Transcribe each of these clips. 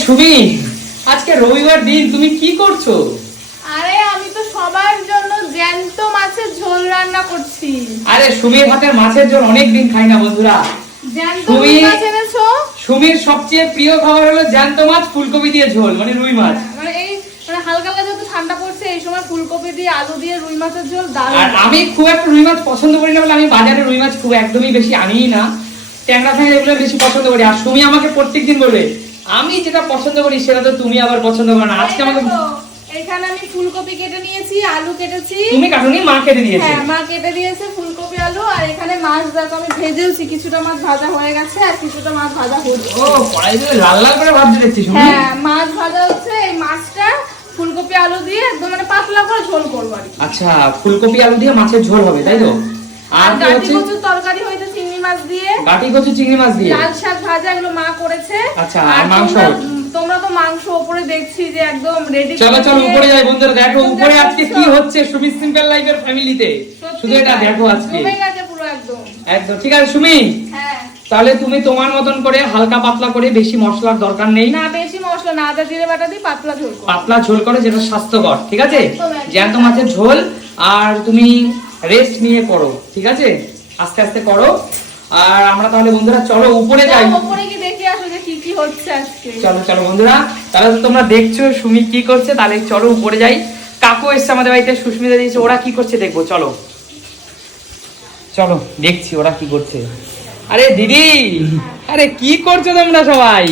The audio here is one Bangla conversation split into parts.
সুমি আজকে রবিবার দিন তুমি কি করছ? আরে আমি তো সবার জন্য জ্যান্ত মাছের ঝোল রান্না করছি। আরে সুমির হাতের মাছের ঝোল অনেক দিন খাই না বন্ধুরা। জ্যান্ত তুমি- মাছ এনেছো? সুমির সবচেয়ে প্রিয় খাবার হলো জ্যান্ত মাছ ফুলকপি দিয়ে ঝোল মানে রুই মাছ। মানে এই মানে হালকা হালকা ঠান্ডা পড়ছে এই সময় ফুলকপি দিয়ে আলু দিয়ে রুই মাছের ঝোল আর দারুণ আমি খুব একটা রুই মাছ পছন্দ করি না বলে আমি বাজারে রুই মাছ খুব একদমই বেশি আনিই না। ট্যাংরা ফ্যাংরা এগুলো বেশি পছন্দ করি। আর সুমি আমাকে প্রত্যেকদিন বলবে আমি যেটা পছন্দ করি সেটা তো তুমি আবার পছন্দ করো না। আজকে আমাকে এখানে আমি ফুলকপি কেটে নিয়েছি আলু কেটেছি। তুমি কাটুনি মা কেটে দিয়েছে। হ্যাঁ মা কেটে দিয়েছে ফুলকপি আলু আর এখানে মাছ দেখো আমি ভেজেওছি কিছুটা মাছ ভাজা হয়ে গেছে আর কিছুটা মাছ ভাজা হচ্ছে। ও কড়াইতে লাল লাল করে ভাবতে দেখছি সুমি হ্যাঁ মাছ ভাজা হচ্ছে এই মাছটা ফুলকপি আলু দিয়ে একদম মানে পাতলা করে ঝোল করব আর আচ্ছা ফুলকপি আলু দিয়ে মাছের ঝোল হবে তাই তো? আর আর কি হচ্ছে তরকারি চিংড়ি মাছ দিয়ে। বাটি কচু চিংড়ি মাছ দিয়ে? লাল শাক ভাজা এগুলো মা করেছে। আচ্ছা, আর মাংস? তোমরা- তো মাংস উপরে দেখছি যে একদম রেডি চলো চলো উপরে যাই বন্ধুরা দেখো উপরে আজকে কি হচ্ছে সুমি সিম্পল লাইফের ফ্যামিলিতে শুধু এটা দেখো আজকে। পুরো একদম। একদম ঠিক আছে সুমি? হ্যাঁ। তাহলে তুমি তোমার মতন করে হালকা পাতলা করে বেশি মশলার দরকার নেই। না বেশি মশলা না আদা জিরে বাটা দিয়ে পাতলা ঝোল করো। পাতলা ঝোল করে যেটা স্বাস্থ্যকর ঠিক আছে। জ্যান্ত মাছের ঝোল আর তুমি রেস্ট নিয়ে করো ঠিক আছে? আস্তে আস্তে করো। আর আমরা তাহলে বন্ধুরা চলো উপরে যাই। উপরে কি দেখে আসো যে কি কি হচ্ছে আজকে। চলো চলো বন্ধুরা তাহলে তো তোমরা দেখছ সুমি কি করছে তাহলে চলো উপরে যাই। কাকু এসছে আমাদের বাড়িতে সুস্মিতা দিয়েছে ওরা কি করছে দেখব চলো। চলো দেখছি ওরা কি করছে। আরে দিদি আরে কি করছ তোমরা সবাই?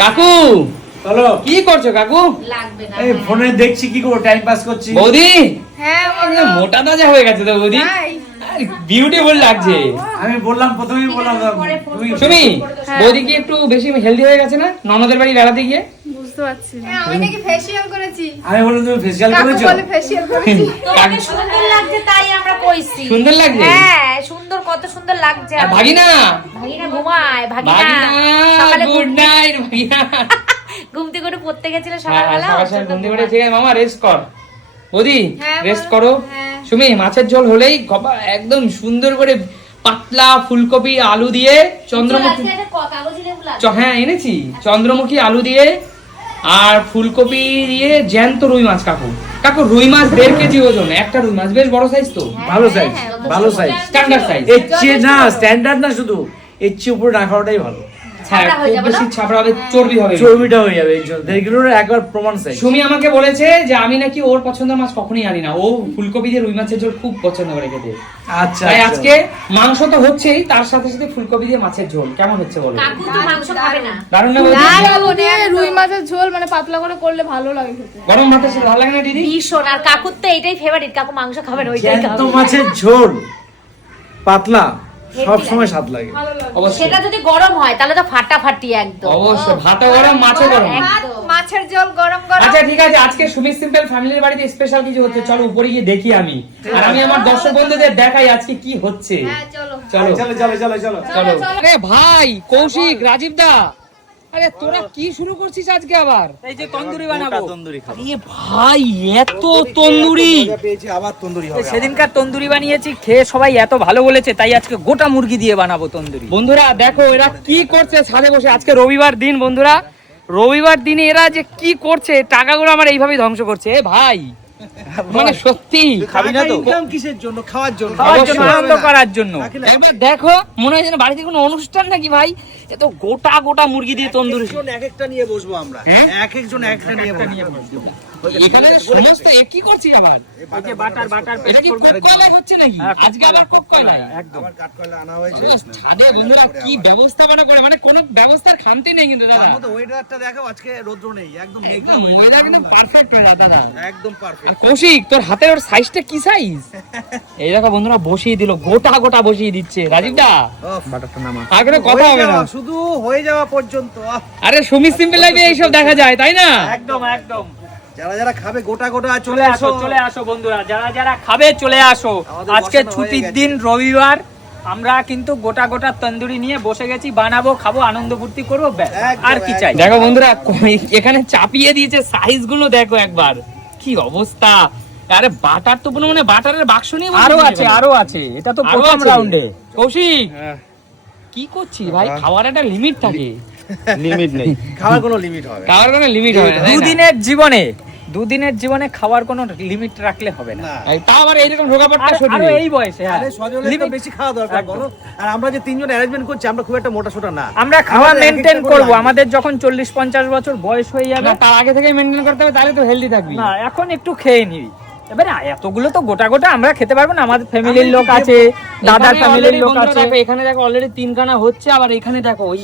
কাকু চলো। কি করছ কাকু? লাগবে না। এই ফোনে দেখছি কি করব টাইম পাস করছি। বৌদি হ্যাঁ মোটা তাজা হয়ে গেছে তো বৌদি? বিউটিফুল লাগছে। আমি বললাম প্রথমেই বললাম তুমি হ্যাঁ। বৌদি কি একটু বেশি হেলদি হয়ে গেছে না? ননদের বাড়ি বেড়াতে গিয়ে? বুঝতে পারছি আমি নাকি ফেসিয়াল করেছি। আমি বললাম তুমি ফেসিয়াল করেছ? বলে ফেসিয়াল করেছি। তোমাকে সুন্দর লাগছে তাই আমরা কইছি। সুন্দর লাগছে? হ্যাঁ সুন্দর কত সুন্দর লাগছে ভাগিনা? ভাগিনা ঘুমায় ভাগিনা। ভাগিনা সকালে গুড নাইট ভাগিনা। ঘুম থেকে উঠে পড়তে গেছিল হ্যাঁ সকালবেলা সকাল ওর সকাল ঘুম থেকে উঠে ঠিক আছে মামা রেস্ট কর। বৌদি হ্যাঁ, রেস্ট করো। হ্যাঁ। সুমি মাছের ঝোল হলেই গবা- একদম সুন্দর করে পাতলা ফুলকপি আলু দিয়ে চন্দ্রমুখী হ্যাঁ এনেছি। চন্দ্রমুখী আলু দিয়ে আর ফুলকপি দিয়ে জ্যান্ত রুই মাছ কাকু। কাকু রুই মাছ দেড় কেজি ওজন একটা রুই মাছ। বেশ বড় সাইজ তো। হ্যাঁ, ভালো হ্যাঁ, সাইজ হ্যাঁ, ভালো সাইজ স্ট্যান্ডার্ড সাইজ এর চেয়ে না স্ট্যান্ডার্ড না শুধু। এর চেয়ে উপরে না খাওয়াটাই ভালো। হ্যাঁ খুব বেশি ছাপড়া হবে চর্বি হবে চর্বিটা হয়ে যাবে এই জন্য। দেড় কিলোর একবার প্রমাণ সাইজ সুমি আমাকে বলেছে যে আমি নাকি ওর পছন্দের মাছ কখনোই আনি না। ও ফুলকপি দিয়ে রুই মাছের ঝোল খুব পছন্দ করে খেতে। আচ্ছা তাই আচ্ছা। আজকে মাংস তো হচ্ছেই তার সাথে সাথে ফুলকপি দিয়ে মাছের ঝোল। কেমন হচ্ছে বলো? কাকু তো মাংস খাবে না। দারুণ না বৌদি? আলু দিয়ে রুই মাছের ঝোল মানে পাতলা করে করলে ভালো লাগে খেতে। গরম ভাতের সাথে ভালো লাগে না দিদি? ভীষণ। আর কাকুর তো এটাই ফেভারিট কাকু মাংস খাবে না ওইটাই খাবে। মাছের ঝোল পাতলা। সব সময় স্বাদ লাগে। সেটা যদি গরম হয় তাহলে তো ফাটাফাটি একদম। অবশ্যই ভাতও গরম মাছও গরম। মাছের জল গরম গরম। আচ্ছা ঠিক আছে আজকে সুমি সিম্পল ফ্যামিলির বাড়িতে স্পেশাল কিছু হচ্ছে। চলো উপরে গিয়ে দেখি আমি। আর আমি আমার দর্শক বন্ধুদের দেখাই আজকে কি হচ্ছে। হ্যাঁ চলো। চলো। চলো চলো চলো চলো চলো। আরে ভাই কৌশিক রাজীব দা। আরে তোরা কি শুরু করছিস আজকে আবার? এই যে তন্দুরি বানাবো। তন্দুরি খাব। আরে ভাই এত তন্দুরি। পেয়েছি আবার তন্দুরি ওই সেদিনকার তন্দুরি বানিয়েছি খেয়ে সবাই এত ভালো বলেছে তাই আজকে গোটা মুরগি দিয়ে বানাবো তন্দুরি। বন্ধুরা দেখো এরা কি করছে ছাদে বসে? আজকে রবিবার দিন বন্ধুরা। রবিবার দিনে এরা যে কি করছে টাকাগুলো আমার এইভাবেই ধ্বংস করছে। এ ভাই মানে সত্যি। খাবি না তো? ইনকাম কিসের জন্য? খাওয়ার জন্য। খাওয়ার জন্য। আনন্দ করার জন্য। একবার দেখো মনে হয় যেন বাড়িতে কোনো অনুষ্ঠান নাকি ভাই? এত গোটা গোটা মুরগি দিয়ে তন্দুরি। এক একটা নিয়ে বসবো আমরা। হ্যাঁ? এক একজন এক একটা নিয়ে বসবো। এখানে সমস্ত এ কি করছিস আবার। যে বাটার বাটার এটা কি হচ্ছে নাকি? হ্যাঁ, আজকে আবার একদম। কাঠকয়লা আনা হয়েছে। ছাদে বন্ধুরা কি ব্যবস্থাপনা করে মানে কোনো ব্যবস্থার খামতি নেই কিন্তু দাদা। মধ্যে ওয়েদারটা দেখো আজকে রৌদ্র নেই একদম মেঘলা ওয়েদার কিন্তু পারফেক্ট হয়ে দাদা। একদম পারফেক্ট কৌশিক তোর হাতের ওর সাইজটা কি সাইজ এই দেখো বন্ধুরা বসিয়ে দিল গোটা গোটা বসিয়ে দিচ্ছে। রাজীব দা বাটারটা নামা। আর কোনো কথা হবে না। শুধু হয়ে যাওয়া পর্যন্ত আরে সুমি সিম্পল লাইফে এইসব দেখা যায় তাই না? একদম একদম। যারা যারা খাবে গোটা গোটা চলে আসো চলে আসো বন্ধুরা যারা যারা খাবে চলে আসো। আজকে ছুটির দিন রবিবার আমরা কিন্তু গোটা গোটা তন্দুরি নিয়ে বসে গেছি বানাবো খাব আনন্দ ফুর্তি করব আর কি চাই? দেখো বন্ধুরা এখানে চাপিয়ে দিয়েছে সাইজগুলো দেখো একবার। কি অবস্থা? আরে বাটার তো মানে বাটারের বাক্স নিয়ে আরও আছে আরও আছে এটা তো প্রথম রাউন্ডে কৌশিক কি করছিস ভাই? খাওয়ার একটা লিমিট থাকে। লিমিট নেই। খাওয়ার কোনো লিমিট হবে খাওয়ার কোনো লিমিট হবে দুদিনের জীবনে দুদিনের জীবনে খাওয়ার কোনো লিমিট রাখলে হবে না। না। এই তাও আবার এইরকম ঢোকাপড়টা আর- শরীরে এই বয়সে হ্যাঁ। আরে বেশি খাওয়া দরকার বলো। আর আমরা যে তিনজন অ্যারেঞ্জমেন্ট করছি আমরা খুব একটা মোটা সোটা না। আমরা খাওয়া মেইনটেইন করব। আমাদের যখন চল্লিশ পঞ্চাশ বছর বয়স হয়ে যাবে তার আগে থেকে মেনটেন করতে হবে তাহলে তো হেলদি থাকবি। না এখন একটু খেয়ে নিবি। এবারে এতগুলো তো গোটা গোটা আমরা খেতে পারব না আমাদের ফ্যামিলির লোক আছে দাদার ফ্যামিলির লোক আছে। দেখো, এখানে দেখো অলরেডি তিনখানা হচ্ছে আবার এখানে দেখো ওই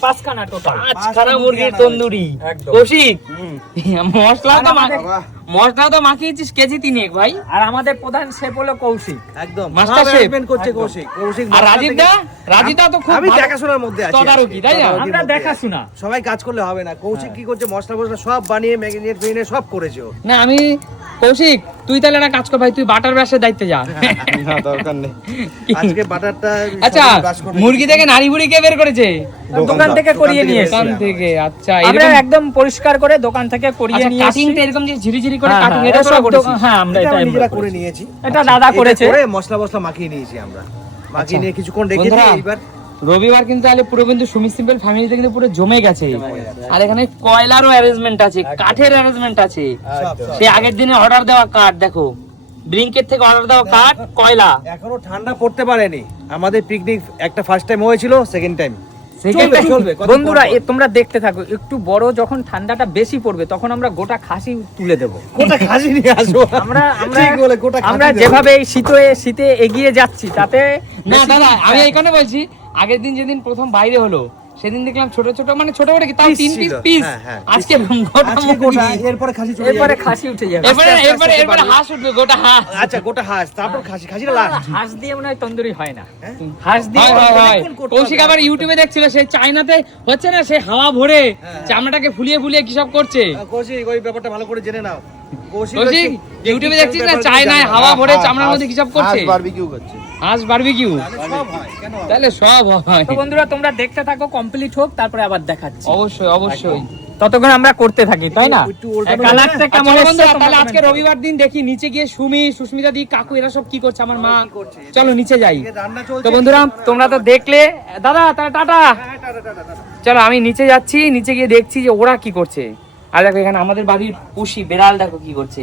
পাঁচখানা টোটাল পাঁচখানা মুরগির তন্দুরি। কৌশিক মশলা তো মা- মশলা তো মাখিয়েছিস কেজি তিনেক ভাই। আর আমাদের প্রধান শেফ হলো কৌশিক। একদম। Master chef. করছে কৌশিক। কৌশিক আর রাজীব দা? রাজীব দা তো খুব আমি দেখাশোনার মধ্যে আছি তদারকি, তাই না? আমরা দেখাশোনা। সবাই কাজ করলে হবে না। কৌশিক কি করছে? মশলা মশলা সব বানিয়ে ম্যাগনেট ফ্যাগনেট সব করেছে না আমি কৌশিক তুই তাহলে একটা কাজ কর ভাই তুই বাটার ব্রাশের দায়িত্বে যা। না দরকার নেই। আজকে বাটারটা আচ্ছা মুরগি থেকে নারী বুড়ি কে বের করেছে? দোকান থেকে করিয়ে নিয়ে দোকান থেকে আচ্ছা আমরা একদম পরিষ্কার করে দোকান থেকে করিয়ে আচ্ছা নিয়ে কাটিংটা এরকম যে ঝিরি ঝিরি করে হ্যাঁ, কাটিং হ্যাঁ, এটা এটা সব হ্যাঁ আমরা এটা নিজেরা করে নিয়েছি। এটা দাদা এটা করেছে। করে মশলা মশলা মাখিয়ে নিয়েছি আমরা। মাখিয়ে আচ্ছা। নিয়ে কিছুক্ষণ রেখেছি বন্ধুরা, এইবার রবিবার কিন্তু তাহলে পুরো কিন্তু সুমি সিম্পল ফ্যামিলিতে কিন্তু পুরো জমে গেছে। আর এখানে কয়লারও অ্যারেঞ্জমেন্ট আছে কাঠের অ্যারেঞ্জমেন্ট আছে। সে আগের দিনে অর্ডার দেওয়া কাঠ দেখো। থেকে অর্ডার দেওয়া কাঠ কয়লা। এখনও ঠান্ডা পড়তে পারেনি। আমাদের পিকনিক একটা ফার্স্ট টাইম হয়েছিল সেকেন্ড টাইম বন্ধুরা তোমরা দেখতে থাকো একটু বড় যখন ঠান্ডাটা বেশি পড়বে তখন আমরা গোটা খাসি তুলে দেব। গোটা খাসি নিয়ে আসব। আমরা আমরা গোটা আমরা যেভাবে শীতে শীতে এগিয়ে যাচ্ছি তাতে না দাদা আমি এখানে বলছি আগের দিন যেদিন প্রথম বাইরে হলো সেদিন দেখলাম ছোট ছোট মানে ছোট করে কি? তাও তিন পিস পিস হ্যাঁ, হ্যাঁ, আজকে গোটা গোটা এরপরে খাসি চলে এরপরে খাসি উঠে যাবে। এরপরে এরপরে এরপরে হাঁস উঠবে গোটা হাঁস। আচ্ছা গোটা হাঁস তারপর খাসি খাসিটা লাস্ট হাঁস দিয়ে মনে হয় তন্দুরি হয় না। হ্যাঁ? হাঁস দিয়ে হয় কৌশিক আবার ইউটিউবে দেখছিল সেই চায়নাতে হচ্ছে না সে হাওয়া ভরে চামড়াটাকে ফুলিয়ে ফুলিয়ে কি সব করছে? কৌশিক ওই ব্যাপারটা ভালো করে জেনে নাও। কৌশিক ইউটিউবে দেখছিস না? চায়নায় হাওয়া ভরে হ্যাঁ, চামড়ার মধ্যে করছে? বারবিকিউ করছে। হাঁস বারবিকিউ হয়? তাহলে সব হয়। তো বন্ধুরা তোমরা দেখতে থাকো কমপ্লিট হোক তারপরে আবার দেখাচ্ছি। অবশ্যই অবশ্যই। ততক্ষণ আমরা করতে থাকি তাই না? কালারটা আচ্ছা, কেমন বন্ধুরা, তাহলে আজকে রবিবার দিন দেখি নিচে গিয়ে সুমি সুস্মিতা দি কাকু এরা সব কি করছে আমার মা? চলো নিচে যাই। তো বন্ধুরা তোমরা তো দেখলে দাদা তাহলে টাটা। হ্যাঁ, টাটা, টাটা। চলো আমি নিচে যাচ্ছি নিচে গিয়ে দেখছি যে ওরা কি করছে। আর দেখো এখানে আমাদের বাড়ির পুষি বেড়াল দেখো কি করছে।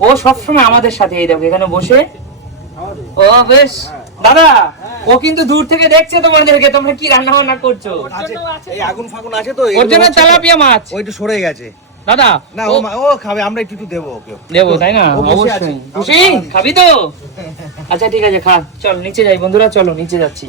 ও সবসময় আমাদের সাথে এই দেখো এখানে বসে। ও বেশ। দাদা ও কিন্তু দূর থেকে দেখছে তোমাদেরকে তোমরা কি রান্না বান্না করছ এই আগুন ফাগুন আছে তো ওর জন্য তেলাপিয়া মাছ। ও একটু সরে গেছে। দাদা না ও ও খাবে আমরা একটু একটু দেবো ওকে দেবো তাই না। অবশ্যই। খুশি খাবি তো? আচ্ছা ঠিক আছে খা। চল নিচে যাই বন্ধুরা চলো নিচে যাচ্ছি।